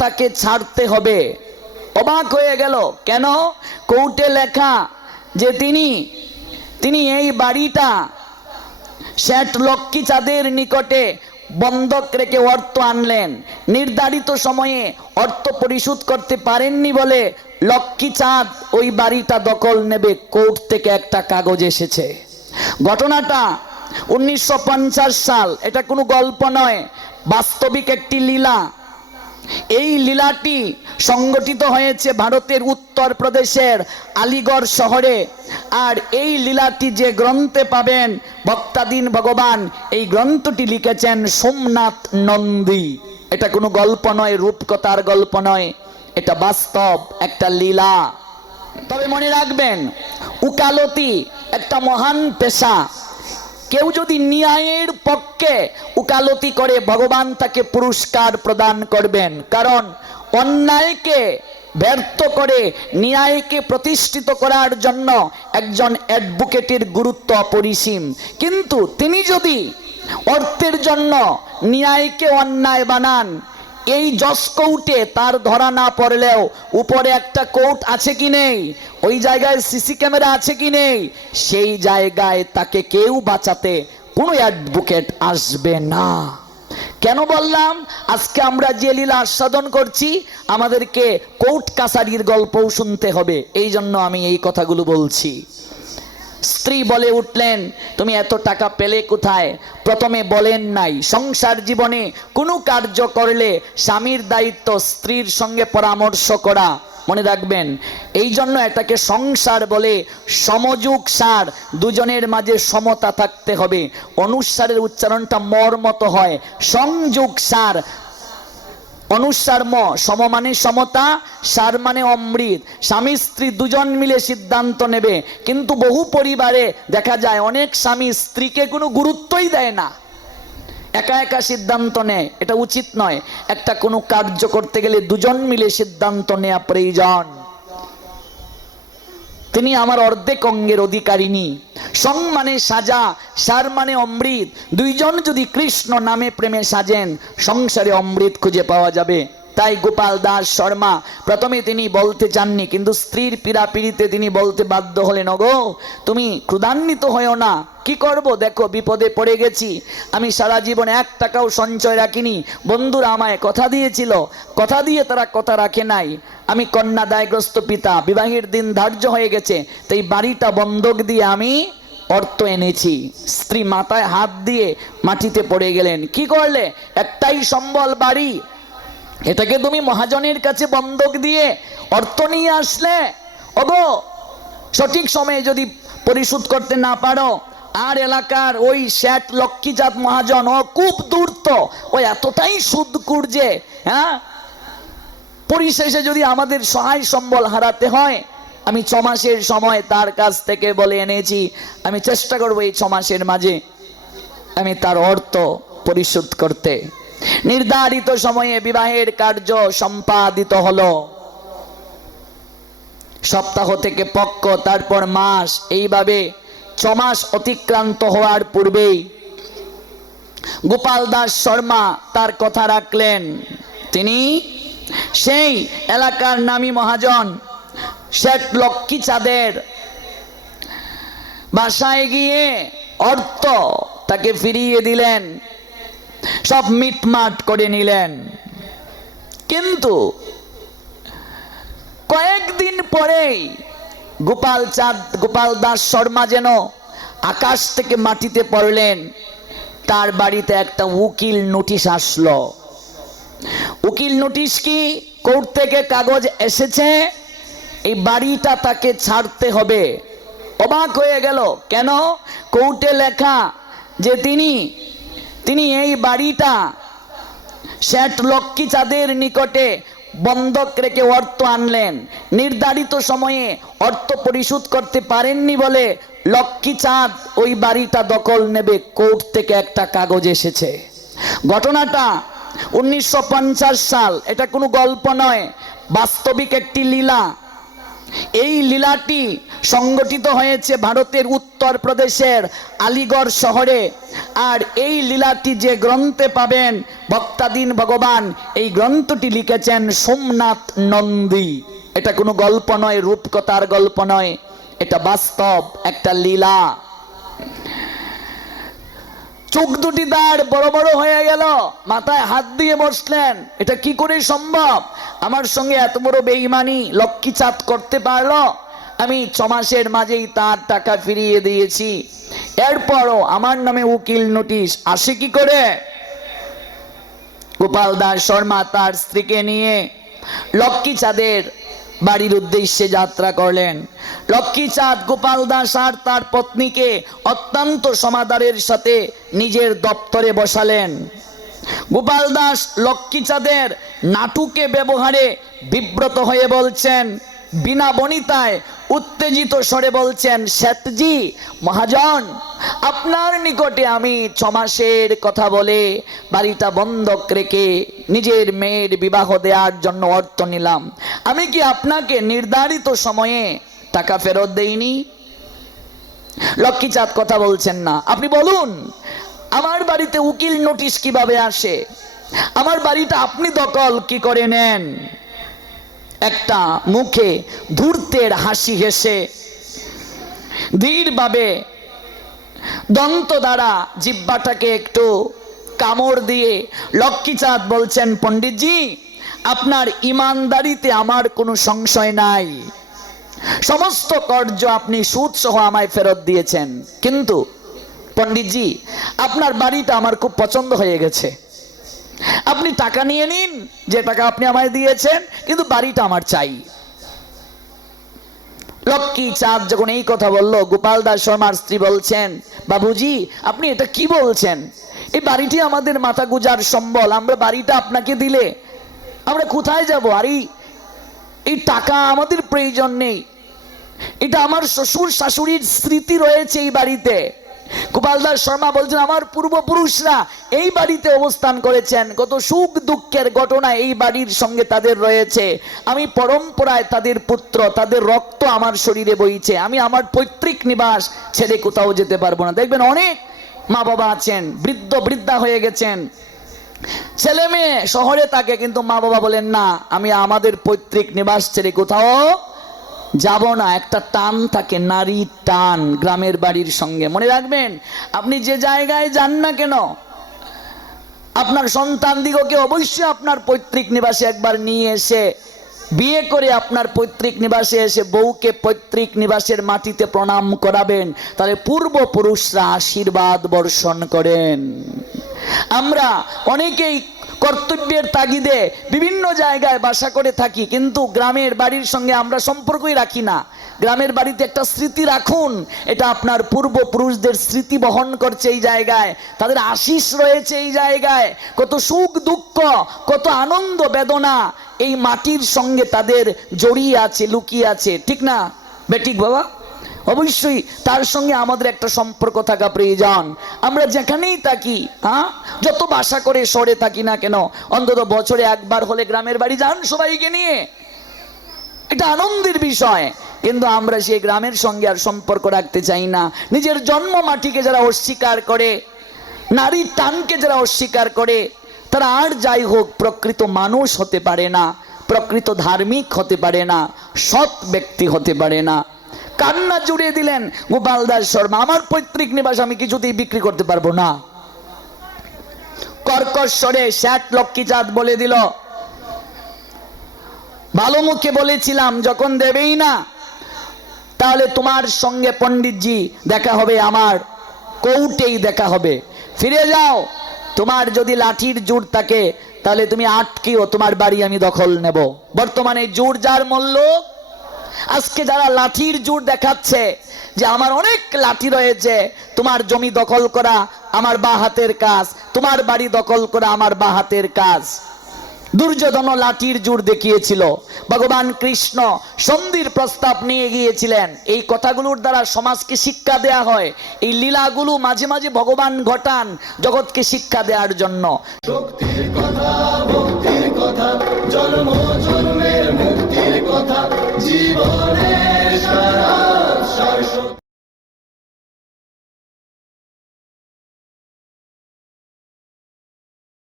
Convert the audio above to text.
তাকে ছাড়তে হবে। অবাক হয়ে গেল, কেন? কোর্টে লেখা যে তিনি এই বাড়িটা শেঠ লক্ষ্মী চাঁদের নিকটে বন্ধক রেখে অর্থ আনলেন, নির্ধারিত সময়ে অর্থ পরিশোধ করতে পারেননি বলে লক্ষ্মী চাঁদ ওই বাড়িটা দখল নেবে। কোর্ট থেকে একটা কাগজ এসেছে। ঘটনাটা 1950 সাল। এটা কোনো গল্প নয়, বাস্তবিক একটি লীলা। এই লীলাটি সংগঠিত হয়েছে ভারতের উত্তরপ্রদেশের আলিগড় শহরে। আর এই লীলাটি যে গ্রন্থে পাবেন, ভক্তাধীন ভগবান, এই গ্রন্থটি লিখেছেন সোমনাথ নন্দী। এটা কোনো গল্প নয়, রূপকথার গল্প নয়, এটা বাস্তব একটা লীলা। তবে মনে রাখবেন, উকালতি একটা মহান পেশা। কেউ যদি ন্যায়ের পক্ষে উকালতি করে, ভগবান তাকে পুরস্কার প্রদান করবেন। কারণ অন্যায়কে ব্যর্থ করে ন্যায়কে প্রতিষ্ঠিত করার জন্য একজন অ্যাডভোকেটের গুরুত্ব অপরিসীম। কিন্তু তিনি যদি অর্থের জন্য ন্যায়কে অন্যায় বানান, এই জজ কোর্টে তার ধরা না পড়লেও উপরে একটা কোর্ট আছে কি নেই, ওই জায়গায় সিসি ক্যামেরা আছে কি নেই, সেই জায়গায় তাকে কেউ বাঁচাতে কোনো অ্যাডভোকেট আসবে না। কেন বললাম? আজকে আমরা যে লীলা আস্বাদন করছি, আমাদেরকে কোর্ট কাছারির গল্পও শুনতে হবে, এই জন্য আমি এই কথাগুলো বলছি। স্ত্রী বলে উঠলেন, তুমি এত টাকা পেলে কোথায়? প্রথমে বলেন নাই, সংসার জীবনে কোনো কার্য করলে স্বামীর দায়িত্ব স্ত্রীর সঙ্গে পরামর্শ করা। মনে রাখবেন, এই জন্য এটাকে সংসার বলে। সমযোগ সার, দুজনের মাঝে সমতা থাকতে হবে। অনুসারের উচ্চারণটা মর মতো হয়, সংযোগ সার। অনুসার ম, সম মানে সমতা, সার মানে অমৃত। স্বামী স্ত্রী দুজন মিলে সিদ্ধান্ত নেবে। কিন্তু বহু পরিবারে দেখা যায় অনেক স্বামী স্ত্রীকে কোনো গুরুত্বই দেয় না, একা একা সিদ্ধান্ত নেয়। এটা উচিত নয়। একটা কোনো কার্য করতে গেলে দুজন মিলে সিদ্ধান্ত নেওয়া প্রয়োজন। তিনি আমার অর্ধেক অঙ্গের অধিকারিণী। সং মানে সাজা, সার মানে অমৃত। দুইজন যদি কৃষ্ণ নামে প্রেমে সাজেন, সংসারে অমৃত খুঁজে পাওয়া যাবে। তাই গোপাল দাস শর্মা প্রথমে তিনি বলতে চাননি, কিন্তু স্ত্রীর পীড়াপিড়িতে তিনি বলতে বাধ্য হলেন, ওগো তুমি ক্রোধান্বিত হয়েও না। কি করব, দেখো বিপদে পড়ে গেছি। আমি সারা জীবনে 1 টাকাও সঞ্চয় রাখিনি। বন্ধুরা আমায় কথা দিয়েছিল, কথা দিয়ে তারা কথা রাখে নাই। আমি কন্যা দায়গ্রস্ত পিতা, বিবাহের দিন ধার্য হয়ে গেছে, তাই বাড়িটা বন্ধক দিয়ে আমি অর্থ এনেছি। স্ত্রী মাথায় হাত দিয়ে মাটিতে পড়ে গেলেন। কি করলে? একটাই সম্বল বাড়ি, এটাকে তুমি মহাজনের কাছে বন্ধক দিয়ে অর্থ নিয়ে আসলে। ওগো, সঠিক সময়ে যদি পরিশোধ করতে না পারো, আর এলাকার ওই শেঠ লক্ষ্মীচাঁদ মহাজন, ও খুব ধূর্ত, ও এতটাই সুদকুর যে পরিশেষে যদি আমাদের সহায় সম্বল হারাতে হয়, আমি 6 মাসের সময় তার কাছ থেকে বলে এনেছি। আমি চেষ্টা করবো এই 6 মাসের মাঝে আমি তার অর্থ পরিশোধ করতে। নির্ধারিত সময়ে বিবাহের কার্য সম্পাদিত হলো। সপ্তাহ থেকে পক্ষ, তারপর মাস, এইভাবে 6 মাস অতিক্রান্ত হওয়ার পূর্বেই গোপাল দাস শর্মা তার কথা রাখলেন। তিনি সেই এলাকার নামী মহাজন শেঠ লক্ষ্মী চাঁদের বাসায় গিয়ে অর্থ তাকে ফিরিয়ে দিলেন, সব মিটমাট করে নিলেন। কিন্তু কয়েকদিন পরেই গোপাল দাস শর্মা যেন আকাশ থেকে মাটিতে পড়লেন। তার বাড়িতে একটা উকিল নোটিশ আসলো। উকিল নোটিশ কি? কোর্ট থেকে কাগজ এসেছে, এই বাড়িটা তাকে ছাড়তে হবে। অবাক হয়ে গেল, কেন? কোর্টে লেখা যে তিনি এই বাড়িটা শেঠ লক্ষ্মী চাঁদের নিকটে বন্ধক রেখে অর্থ আনলেন, নির্ধারিত সময়ে অর্থ পরিশোধ করতে পারেননি বলে লক্ষ্মী চাঁদ ওই বাড়িটা দখল নেবে। কোর্ট থেকে একটা কাগজ এসেছে। ঘটনাটা 1950 সাল। এটা কোনো গল্প নয়, বাস্তবিক একটি লীলা। এই লীলাটি সংগঠিত হয়েছে ভারতের উত্তর প্রদেশের আলিগড় শহরে। আর এই লীলাটি যে গ্রন্থে পাবেন ভক্তাধীন ভগবান, এই গ্রন্থটি লিখেছেন সোমনাথ নন্দী। এটা কোনো গল্প নয়, রূপকথার গল্প নয়, এটা বাস্তব একটা লীলা। চোখ দুটি তার বড় বড় হয়ে গেল, মাথায় হাত দিয়ে বসলেন, এটা কি করে সম্ভব? আমার সঙ্গে এত বড় বেঈমানি লক্ষ্মীচাঁদ করতে পারলো? আমি 6 মাসের মাঝেই তার টাকা ফিরিয়ে দিয়েছি, এরপরও আমার নামে উকিল নোটিশ আসে কি করে? গোপাল দাস শর্মা তার স্ত্রীকে নিয়ে লক্ষ্মীচাঁদের বাড়ির উদ্দেশ্যে যাত্রা করলেন। লক্ষ্মীচাঁদ গোপাল দাস আর তার পত্নীকে অত্যন্ত সমাদরের সাথে নিজের দপ্তরে বসালেন। গোপাল দাস লক্ষ্মীচাঁদের নাটুকে ব্যবহারে বিব্রত হয়ে বলছেন, বিনা বনিতায় উত্তেজিত স্বরে বলছেন, শেঠজি মহাজন, আপনার নিকটে আমি 6 মাসের কথা বলে বাড়িটা বন্ধক রেখে নিজের মেয়ের বিবাহ দেওয়ার জন্য অর্থ নিলাম। আমি কি আপনাকে নির্ধারিত সময়ে টাকা ফেরত দেইনি? লক্ষ্মীচাঁদ কথা বলছেন না। আপনি বলুন, আমার বাড়িতে উকিল নোটিশ কিভাবে আসে? আমার বাড়িটা আপনি দখল কি করে নেন? একটা মুখে ধূর্তের হাসি হেসে ধীরভাবে দন্ত দ্বারা জিহ্বাটাকে একটু কামড় দিয়ে লক্ষ্মীচাঁদ বলছেন, পণ্ডিতজি, আপনার ইমানদারিতে আমার কোনো সংশয় নাই। সমস্ত কর্য আপনি সুদ সহ আমায় ফেরত দিয়েছেন, কিন্তু পণ্ডিতজি, আপনার বাড়িটা আমার খুব পছন্দ হয়ে গেছে। আপনি টাকা নিয়ে নিন, যে টাকা আপনি আমায় দিয়েছেন, কিন্তু বাড়িটা আমার চাই। লক্ষ্মীচাঁদ যখন এই কথা বলল, গোপাল দাস শর্মার স্ত্রী বলছেন, বাবুজি, আপনি এটা কি বলছেন? এই বাড়িটি আমাদের মাথা গুজার সম্বল, আমরা বাড়িটা আপনাকে দিলে আমরা কোথায় যাব? আর এই টাকা আমাদের প্রয়োজন নেই, এটা আমার শ্বশুর শাশুড়ির স্মৃতি রয়েছে এই বাড়িতে। গোপাল দাস শর্মা বলছেন, আমার পূর্বপুরুষরা এই বাড়িতে অবস্থান করেছেন, কত সুখ দুঃখের ঘটনা এই বাড়ির সঙ্গে তাদের রয়েছে। আমি পরম্পরায় তাদের পুত্র, তাদের রক্ত আমার শরীরে বইছে। আমি আমার পৈতৃক নিবাস ছেড়ে কোথাও যেতে পারবো না। দেখবেন অনেক মা বাবা আছেন, বৃদ্ধ বৃদ্ধা হয়ে গেছেন, ছেলে মেয়ে শহরে থাকে, কিন্তু মা বাবা বলেন না, আমি আমাদের পৈতৃক নিবাস ছেড়ে কোথাও যাব না। একটা টান থাকে, নারী টান গ্রামের বাড়ির সঙ্গে। মনে রাখবেন, আপনি যে জায়গায় যান না কেন, আপনার সন্তান দিগকে অবশ্যই আপনার পৈতৃক নিবাসে একবার নিয়ে এসে বিয়ে করে আপনার পৈতৃক নিবাসে এসে বউকে পৈতৃক নিবাসের মাটিতে প্রণাম করাবেন, তাহলে পূর্বপুরুষরা আশীর্বাদ বর্ষণ করেন। আমরা অনেকেই কর্তব্যের তাগিদে বিভিন্ন জায়গায় বাসা করে থাকি, কিন্তু গ্রামের বাড়ির সঙ্গে আমরা সম্পর্কই রাখি না। গ্রামের বাড়িতে একটা স্মৃতি রাখুন, এটা আপনার পূর্বপুরুষদের স্মৃতি বহন করছে এই জায়গায়, তাদের আশীষ রয়েছে এই জায়গায়, কত সুখ দুঃখ, কত আনন্দ বেদনা এই মাটির সঙ্গে তাদের জড়িয়ে আছে, লুকিয়ে আছে। ঠিক না বেঠিক বাবা? অবশ্যই তার সঙ্গে আমাদের একটা সম্পর্ক থাকা প্রয়োজন। আমরা যেখানেই থাকি, যত বাসা করে শহরে থাকি না কেন, অন্তত বছরে একবার হলে গ্রামের বাড়ি যান সবাইকে নিয়ে, এটা আনন্দের বিষয়। কিন্তু আমরা সেই গ্রামের সঙ্গে আর সম্পর্ক রাখতে চাই না। নিজের জন্ম মাটিকে যারা অস্বীকার করে, নারীর টানকে যারা অস্বীকার করে, তারা আর যাই হোক প্রকৃত মানুষ হতে পারে না, প্রকৃত ধার্মিক হতে পারে না, সৎ ব্যক্তি হতে পারে না। কান্না জুড়ে দিলেন গোপাল দাস শর্মা, আমার পৈতৃক নিবাস আমি কিছুতেই বিক্রি করতে পারবো না। কর্কশ স্বরে শেঠ লক্ষ্মীচাঁদ বলে দিল, ভালো মুখে বলেছিলাম, যখন দেবেই না, তাহলে তোমার সঙ্গে পণ্ডিতজি দেখা হবে, আমার কোর্টেই দেখা হবে। ফিরে যাও, তোমার যদি লাঠির জোর থাকে তাহলে তুমি আটকিও, তোমার বাড়ি আমি দখল নেব। বর্তমানে জোর যার মূল্য, আজকে যারা লাঠির জোর দেখাচ্ছে যে আমার অনেক লাঠি রয়েছে, তোমার জমি দখল করা আমার বা হাতের কাজ, তোমার বাড়ি দখল করা আমার বা হাতের কাজ। দুর্যোধন লাঠির জোর দেখিয়েছিল, ভগবান কৃষ্ণ সন্ধির প্রস্তাব নিয়ে গিয়েছিলেন। এই কথাগুলোর দ্বারা সমাজকে শিক্ষা দেয়া হয়, এই লীলাগুলো মাঝে মাঝে ভগবান ঘটান জগৎকে শিক্ষা দেওয়ার জন্য। শক্তির কথা, ভক্তির কথা, জন্ম জন্মের মুক্তির কথা, জীবন